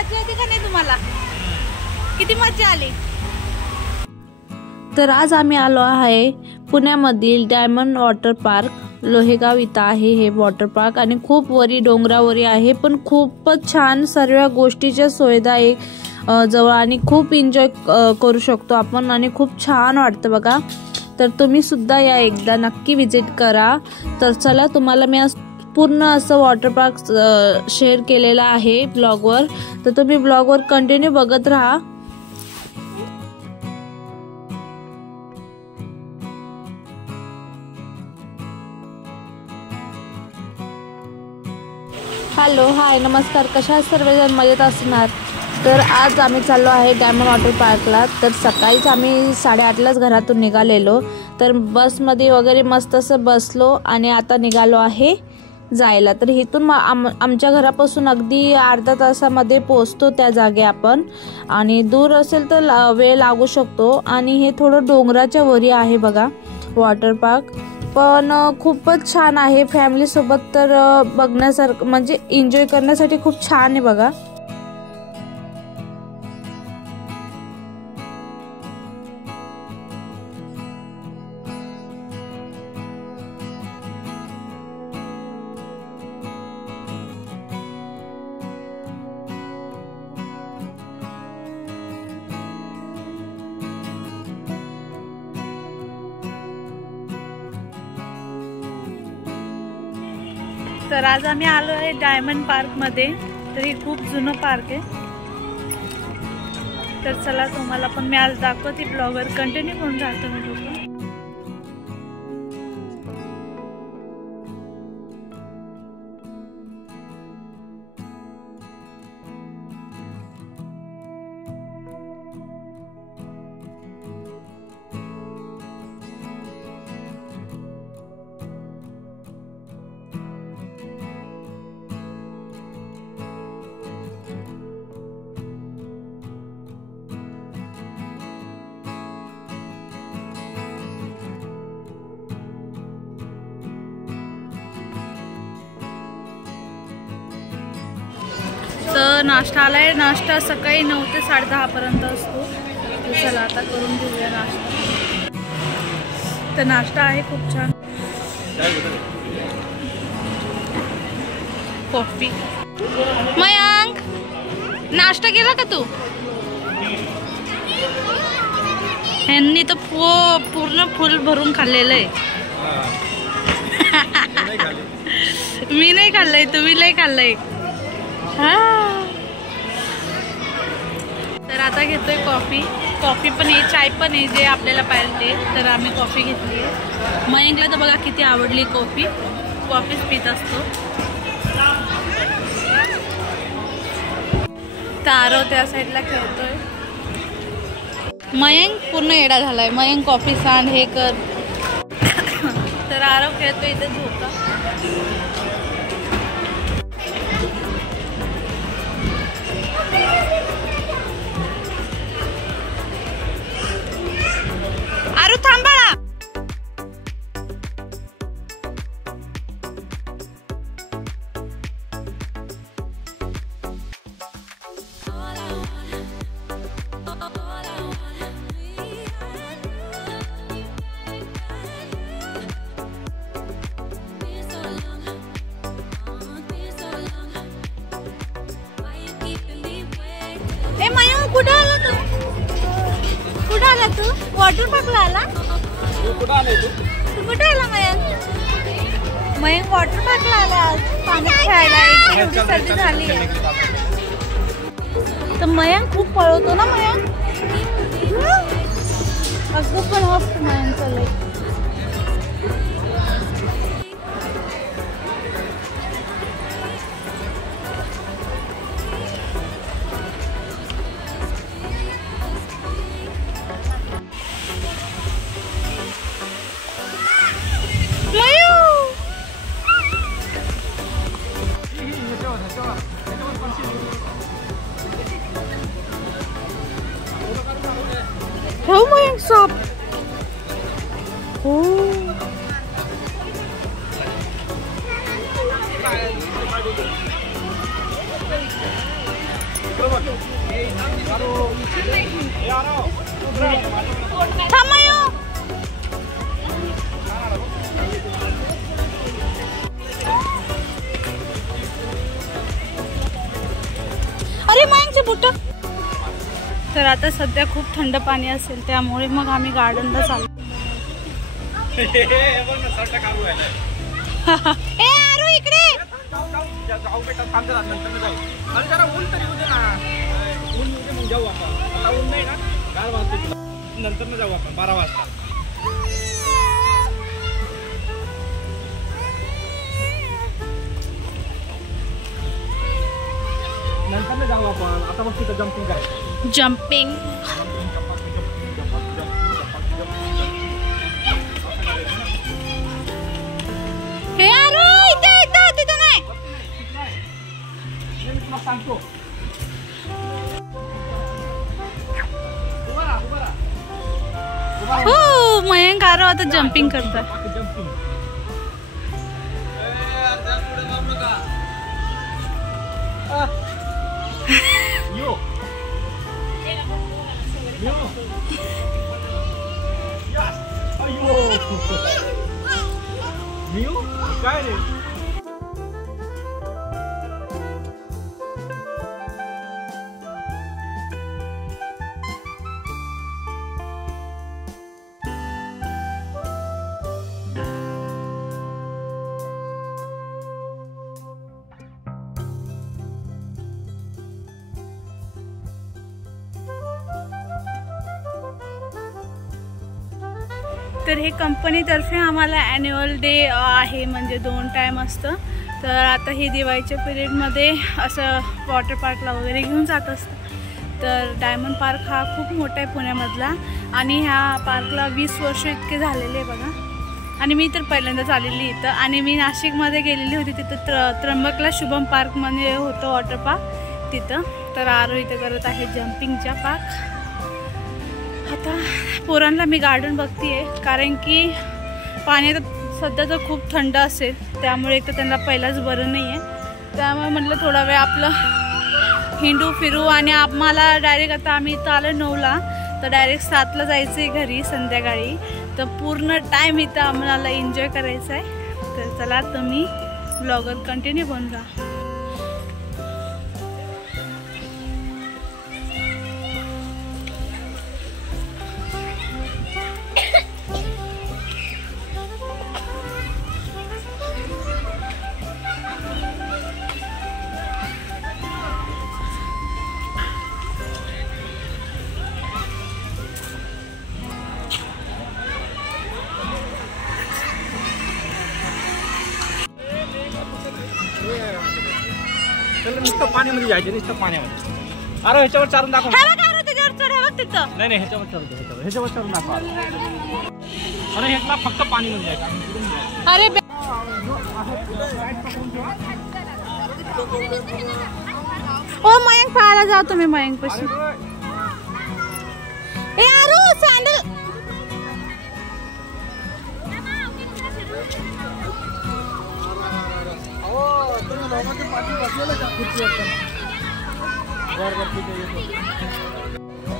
मजा येते का नाही तुम्हाला? किती मजा आली? तर आज आम्ही आलो आहे पुण्यामधील डायमंड वॉटर पार्क. लोहेगाव इथं आहे हे वॉटर पार्क आणि खूप वरी डोंगरावरी आहे, पण खूपच छान सर्व गोष्टीच्या सुविधा आहे जवळ आणि खूप एन्जॉय करू शकतो आपण आणि खूप छान वाटतं बघा. तर तुम्ही सुद्धा या एकदा नक्की विजिट करा. तर चला, तुम्हाला मी आज पूर्ण असं वॉटर पार्क शेअर केलेला आहे ब्लॉगवर, तर तुम्ही ब्लॉगवर कंटिन्यू बघत राहा. हॅलो, हाय, नमस्कार. कशा सर्वजण मजेत असणार? तर आज आम्ही चाललो आहे डायमंड वॉटर पार्कला. तर सकाळीच आम्ही 8:30लाच घरातून निघालेलो. तर बसमध्ये वगैरे मस्त असं बसलो आणि आता निघालो आहे जायला. तर इथून आमच्या घरापासून अगदी अर्धा तासामध्ये पोहोचतो त्या जागे आपण. आणि दूर असेल तर वेळ लागू शकतो. आणि हे थोडं डोंगराच्या वरी आहे बघा वॉटर पार्क, पण खूपच छान आहे. फॅमिली सोबत तर बघण्यासारखं म्हणजे एन्जॉय करण्यासाठी खूप छान आहे बघा. तर आज आम्ही आलो आहे डायमंड पार्क मध्ये. तर हे खूप जुनं पार्क आहे. तर चला, तुम्हाला पण मी आज दाखवते. ब्लॉगर कंटिन्यू करून राहतो मी लोक. तर नाश्ता आलाय. नाश्ता सकाळी 9 ते 10:30 पर्यंत असतो. तर चला आता करून घेऊया नाश्ता. तर नाश्ता आहे खूप छान. कॉफी. मयांक, नाश्ता केला का तू? यांनी तर पूर्ण फुल भरून खाल्लेलं आहे. मी नाही खाल्लंय, तुम्ही लय खाल्लंय. तर आता घेतोय कॉफी. कॉफी पण आहे, चाय पण आहे, जे आपल्याला पाहिजे. तर आम्ही कॉफी घेतली आहे. मयंकला तर बघा किती आवडली कॉफी. कॉफीच पित असतो. तर आरव त्या साईडला खेळतोय. मयंक पूर्ण येडा झालाय. मयंक कॉफी सांड, हे कर. तर आरव खेळतोय इथे झोका. आरू थांबाळा. ए मयंक, कुठे आला तू? कुठे आला तू? वॉटर पार्कला आला? तू कुठे आला मयंक? मयंक वॉटर पार्कला आला आज पाण्यात खेळायला. एवढी सर्दी झाली आहे. तर मयंक खूप पळवतो ना मयंक. अगं पण मस्त मयंक चाललंय. Oh my God! Oh. अरे मयांकचे बुट. तर आता सध्या खूप थंड पाणी असेल त्यामुळे मग आम्ही गार्डनला चाललो. ए आरू इकडे. नंतर जाऊ आपण 12 वाजता. नंतर जाऊ आपण. आता मग तिथं जम्पिंग करायचं. जम्पिंग. हे आरू इथे इथे तिथे नाही. मी तुला सांगतो. हो मयंक आरू आता जम्पिंग करतात. काय रे. तर हे कंपनीतर्फे आम्हाला ॲन्युअल डे आहे, म्हणजे 2 टाईम असतं. तर आता हे दिवाळीच्या पिरियडमध्ये असं वॉटर पार्कला वगैरे घेऊन जात असतं. तर डायमंड पार्क हा खूप मोठा आहे पुण्यामधला आणि ह्या पार्कला 20 वर्ष इतके झालेले आहे बघा. आणि मी तर पहिल्यांदाच आलेली इथं. आणि मी नाशिकमध्ये गेलेली होती, तिथं त्र्यंबकला शुभम पार्कमध्ये होतं वॉटर पार्क तिथं. तर आरो इथं करत आहे जम्पिंगच्या पार्क. आता पोरांना मी गार्डन बघतीये कारण की पाणी आता सध्या तर खूप थंड असेल त्यामुळे एक तर त्यांना पहिलाच बरं नाही आहे. त्यामुळे म्हटलं थोडा वेळ आपलं हिंडू फिरू. आणि आम्हाला डायरेक्ट आता आम्ही इथं आलो 9ला, तर डायरेक्ट 7ला जायचं आहे घरी संध्याकाळी. तर पूर्ण टाईम इथं आम्हाला एन्जॉय करायचा आहे. तर चला तुम्ही ब्लॉगर कंटिन्यू बनून जा. नुसतं पाण्यामध्ये जायचं. नुसतं पाण्यामध्ये. अरे ह्याच्यावर चालून दाखव. नाही नाही ह्याच्यावर चालतो. ह्याच्यावर चालून दाखव. अरे ह्याला फक्त पाणीमध्ये जायचं. अरे ओ मयंक पाहायला जाऊ तुम्ही मयंक पाशी. ए आरू सँडल.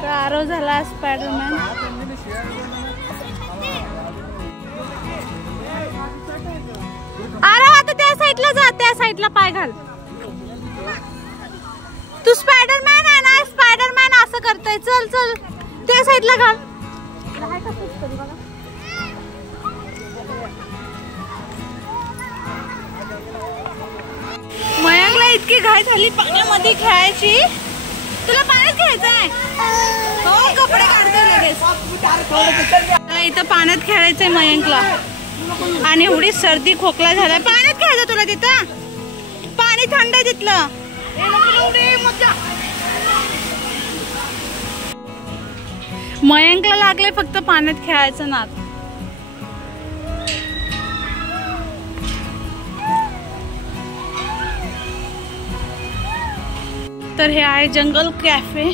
तर आरो झाला स्पायडरमॅन. आरो आता त्या साईडला जा. त्या साईडला पाय घाल. तू स्पायडरमॅन आहे ना. स्पायडरमॅन असं करतोय. चल चल त्या साईडला घाल. मयंकला इतकी घाई झाली पाण्यामध्ये खेळायची. तुला पाण्यात खेळायचंय. हो कपडे काढते लगेच. इथं पाण्यात खेळायचंय मयंकला आणि एवढी सर्दी खोकला झालाय. पाण्यात खेळायचं तुला तिथं. पाणी थंड आहे तिथलं. मयंकला लागले फक्त पाण्यात खेळायचं नाद. तर हे आहे जंगल कॅफे.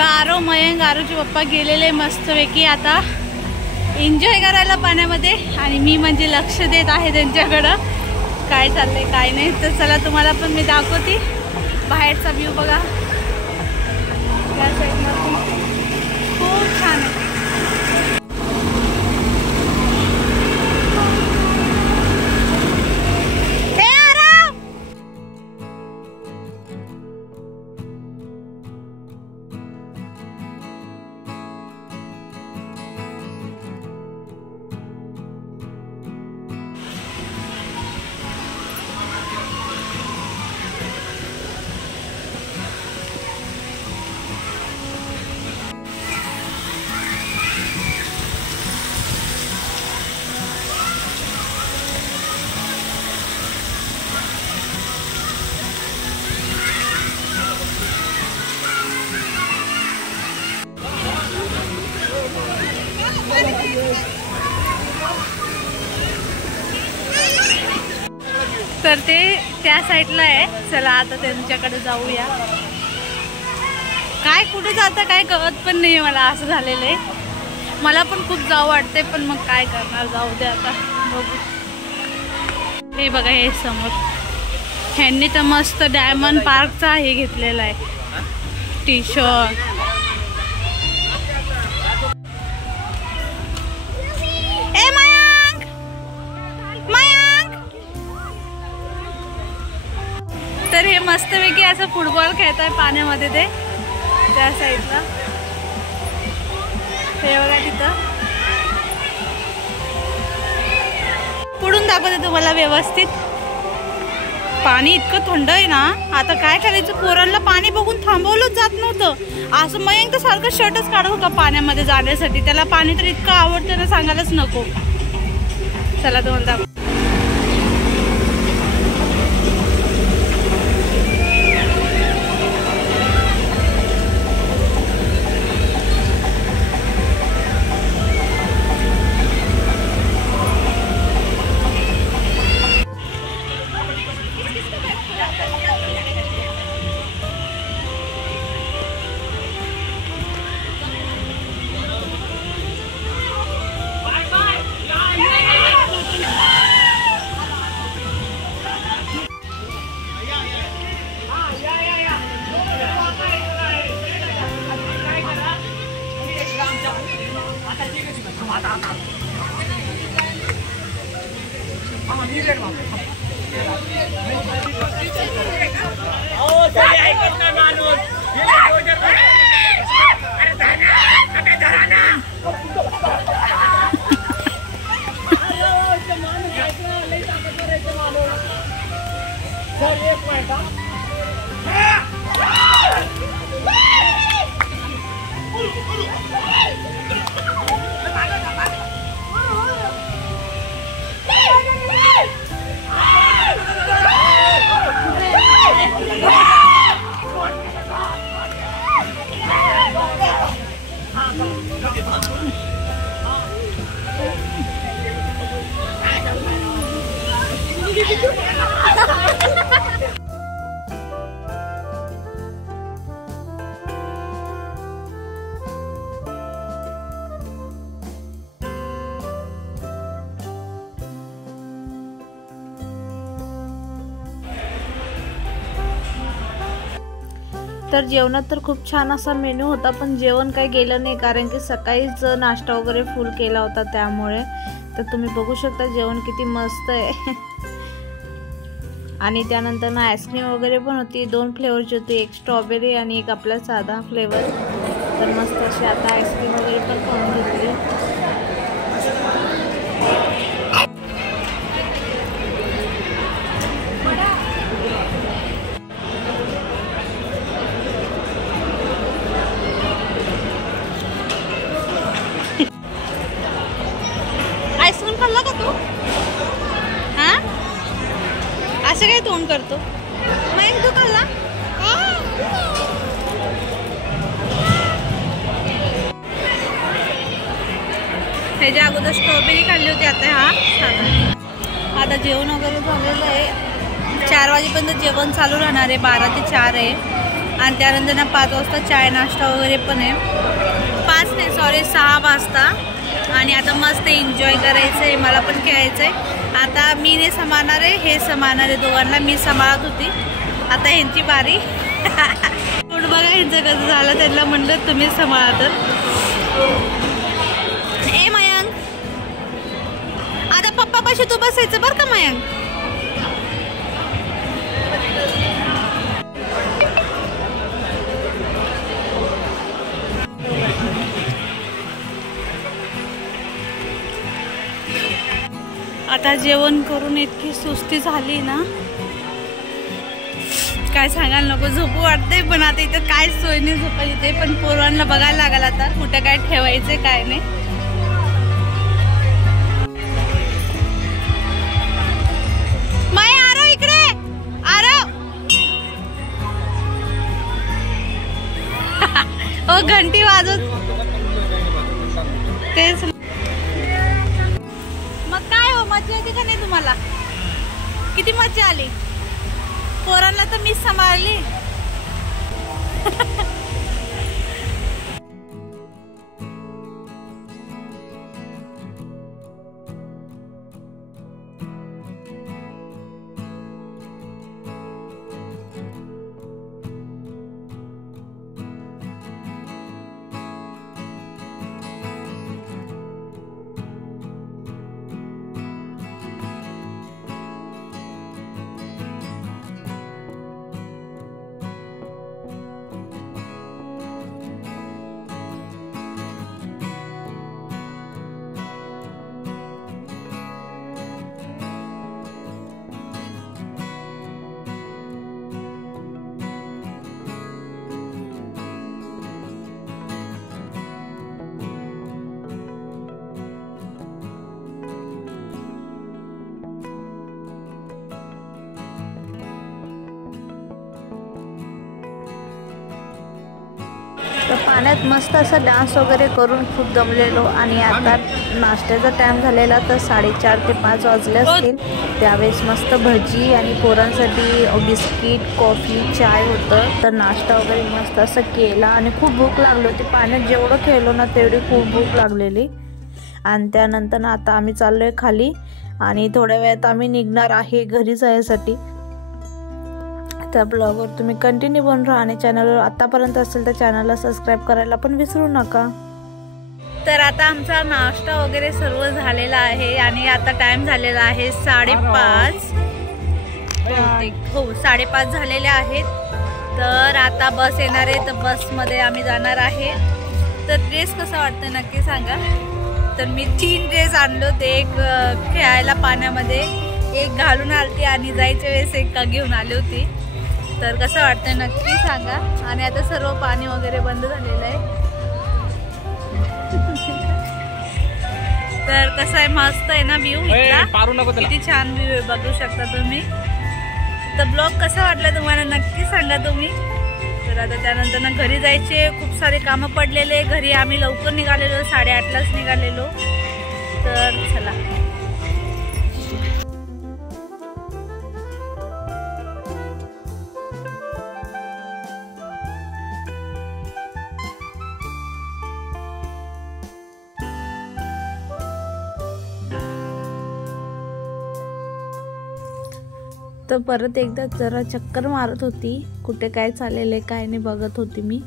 आरो मयंक आरूचे पप्पा गेलेले मस्तपैकी आता एन्जॉय करायला पाण्यामध्ये, आणि मी म्हणजे लक्ष देत आहे त्यांच्याकडं काय चाललंय काय नाही. तर चला तुम्हाला पण मी दाखवते बाहेरचा व्ह्यू. बघा त्या साईडला खूप छान आहे. तर ते त्या साईडला आहे. चला आता त्यांच्याकडे जाऊया. काय कुठे जातं काय कळत पण नाही मला, असं झालेलं आहे. मला पण खूप जाऊ वाटते पण मग काय करणार, जाऊ दे आता बघू. हे बघा हे समोर ह्यांनी तर मस्त डायमंड पार्कचा हे घेतलेला आहे टी शर्ट. तर हे मस्तपैकी असं फुटबॉल खेळत आहे पाण्यामध्ये. ते त्या साईडला हे बघा तिथं पुढून दाखवते तुम्हाला व्यवस्थित. पाणी इतकं थंड आहे ना, आता काय करायचं, पोरांना पाणी बघून थांबवलंच जात नव्हतं. असं मयंक तर सारखं शर्टच काढत होता पाण्यामध्ये जाण्यासाठी. त्याला पाणी तर इतकं आवडतं ना, सांगायलाच नको. चला तुम्हाला दाखव. तर जेवणात तर खूप छान असा मेनू होता, पण जेवण काही गेलं नाही कारण की सकाळीच नाश्ता वगैरे फुल केला होता त्यामुळे. तर तुम्ही बघू शकता जेवण किती मस्त आहे. आणि त्यानंतर ना आईस्क्रीम वगैरे पण होती, 2 फ्लेवरची होती, एक स्ट्रॉबेरी आणि एक आपला साधा फ्लेवर. तर मस्त अशी आता आईस्क्रीम वगैरे पण खाऊन घेतली. आईस्क्रीम खाल्ला का तू? हा असं काय तोंड करतो मग तू खाल्ला? त्याच्या अगोदर स्ट्रॉबेरी खाल्ली होती, आता हा साधा. आता जेवण वगैरे झालेलं आहे. 4 वाजेपर्यंत जेवण चालू राहणार आहे, 12 ते 4 आहे. आणि त्यानंतर ना 5 वाजता चाय नाश्ता वगैरे पण आहे. 5 नाही सॉरी 6 वाजता आणि आता मस्त एन्जॉय करायचं आहे, मला पण खेळायचं आहे. आता मी नाही सांभाळणार आहे, हे सांभाळणार आहे. दोघांना मी सांभाळत होती, आता ह्यांची बारी. पण बघा ह्यांचं कसं झालं, त्यांना म्हणलं तुम्ही सांभाळा. तर ए मयंक, आता पप्पापाशी तू बसायचं बरं का मयंक. आता जेवण करून इतकी सुस्ती झाली ना, काय सांगायला नको. झोपू वाटते, पण आता इथं काय सोय नाही झोपायची ते. पण पोरांना बघायला लागला आता कुठं काय ठेवायचंय काय नाही. माय आरो इकडे आरो. ओ घंटी वाजवत तेच. मग काय हो, मजा येते का नाही तुम्हाला? किती मजा आली. पोरांना तर मीच सांभाळली. तर पाण्यात मस्त असं डान्स वगैरे करून खूप दमलेलो. आणि आता नाश्त्याचा टाईम झालेला, तर 4:30 ते 5 वाजले असतील. त्यावेळेस मस्त भजी आणि पोरांसाठी बिस्किट, कॉफी, चाय होतं. तर नाश्ता वगैरे मस्त असं केला आणि खूप भूक लागली होती. पाण्यात जेवढं खेळलो ना तेवढी खूप भूक लागलेली. आणि त्यानंतर ना आता आम्ही चाललो आहे खाली, आणि थोड्या वेळात आम्ही निघणार आहे घरी जायसाठी. त्या ब्लॉगवर तुम्ही कंटिन्यू बनून राहा, आणि चॅनलवर आतापर्यंत असेल तर चॅनलला सबस्क्राईब करायला पण विसरू नका. तर आता आमचा नाश्ता वगैरे सर्व झालेला आहे, आणि आता टाइम झालेला आहे 5:30. हो 5:30 झालेले आहेत. तर आता बस येणार आहे, तर बसमध्ये आम्ही जाणार आहे. तर ड्रेस कसा वाटतोय नक्की सांगा. तर मी 3 ड्रेस आणलो, ते एक खेळायला पाण्यामध्ये, एक घालून आलती, आणि जायच्या वेळेस एक घेऊन आली होती. तर कसं वाटतंय नक्की सांगा. आणि आता सर्व पाणी वगैरे बंद झालेलं आहे. तर कसं आहे, मस्त आहे ना व्ह्यू इथला, किती छान व्ह्यू आहे बघू शकता तुम्ही. तर ब्लॉग कसा वाटला तुम्हाला नक्की सांगा तुम्ही. तर आता त्यानंतर ना घरी जायचे खूप सारे कामं पडलेले. घरी आम्ही लवकर निघालेलो, 8:30लाच निघालेलो. तर चला. तर परत एकदा जरा चक्कर मारत होती, कुठे काय चाललेलं आहे काय नाही बघत होती मी.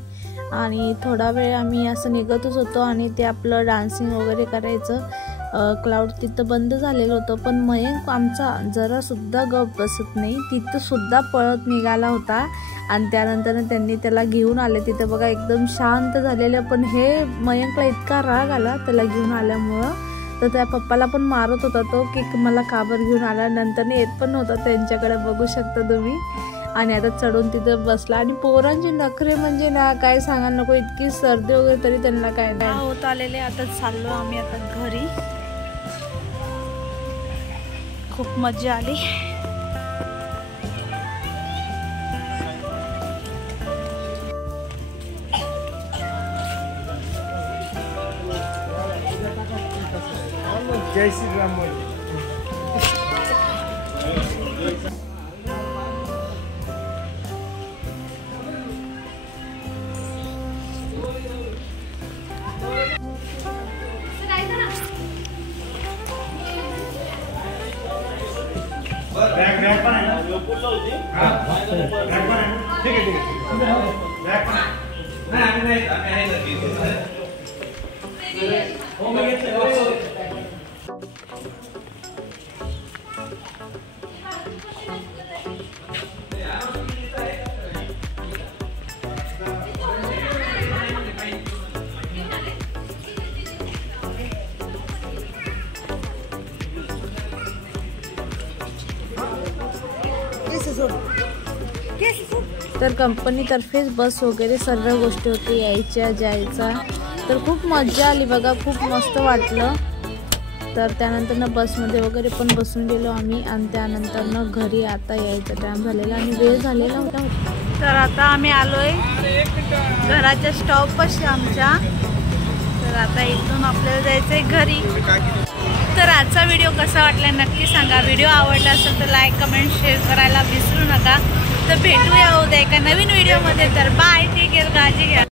आणि थोडा वेळ आम्ही असं निघतच होतो, आणि ते आपलं डान्सिंग वगैरे करायचं क्लाउड तिथं बंद झालेलं होतं. पण मयंक आमचा जरासुद्धा गप बसत नाही, तिथंसुद्धा पळत निघाला होता. आणि त्यानंतर त्यांनी त्याला घेऊन आले तिथं बघा, एकदम शांत झालेलं. पण हे मयंकला इतका राग आला त्याला घेऊन आल्यामुळं, तर त्या पप्पाला पण मारत होता तो की मला काबर घेऊन आला. नंतर येत पण नव्हता त्यांच्याकडे, बघू शकता तुम्ही. आणि आता चढून तिथं बसला. आणि पोरांचे नखरे म्हणजे ना काय सांगायला नको, इतकी सर्दी वगैरे तरी त्यांना काय नाही होत आलेले. आता चाललो आम्ही आता घरी. खूप मजा आली. जय श्री राम. तर कंपनीतर्फेच बस वगैरे सर्व गोष्टी होती, यायच्या जायचा. तर खूप मजा आली बघा, खूप मस्त वाटलं. तर त्यानंतर बसमध्ये वगैरे पण बसून गेलो आम्ही आणि त्यानंतर घरी आता यायचा टाइम झालेला आणि वेळ झालेला होता. तर आता आम्ही आलोय घराच्या स्टॉपपाशी आमच्या. तर आता इथून आपल्याला जायचंय घरी. तर आजचा व्हिडिओ कसा वाटला नक्की सांगा. व्हिडिओ आवडला असेल तर लाईक कमेंट शेअर करायला विसरू नका. तर भेटूया उद्या एका नवीन व्हिडिओमध्ये. तर बाय, टेक केअर, काळजी घ्या.